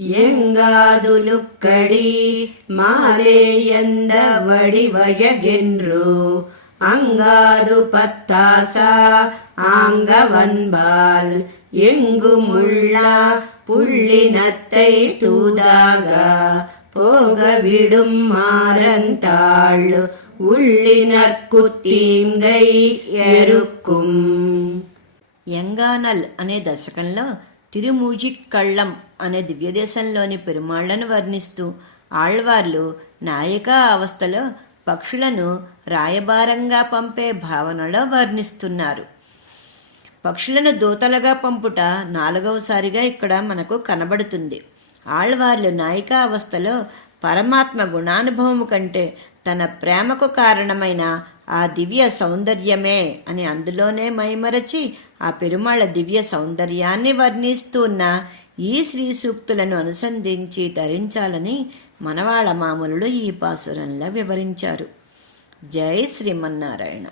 ಎಂಗಾದುಲುಕ್ಕಡಿ ಮಾಲೆಯಂದ ವಡಿವಯಗೆನ್ರು ಅಂಗಾದು ಪತ್ತಾಸ ஆங்கவன்பால் எங்குமுள்ள புள்ளினத்தை தூதாக போகவிடும் மாறந்தாள் ఉళ్ళినర్కు తీంగై ఎరుక్కుం. యంగానల్ అనే దశకంలో తిరుమూజిక్కళ్ళం అనే దివ్యదేశంలోని పెరుమాళ్లను వర్ణిస్తూ ఆళ్వార్లు నాయికా అవస్థలో పక్షులను రాయబారంగా పంపే భావనలో వర్ణిస్తున్నారు. పక్షులను దూతలుగా పంపుట 4వసారిగా ఇక్కడ మనకు కనబడుతుంది. ఆళ్వార్లు నాయికా అవస్థలో పరమాత్మ గుణానుభవము కంటే తన ప్రేమకు కారణమైన ఆ దివ్య సౌందర్యమే అని అందులోనే మైమరచి ఆ పెరుమాళ దివ్య సౌందర్యాన్ని వర్ణిస్తున్న ఈ శ్రీ సూక్తులను అనుసంధించి ధరించాలని మనవాళ మామూలులు ఈ పాసురంలో వివరించారు. జై శ్రీమన్నారాయణ.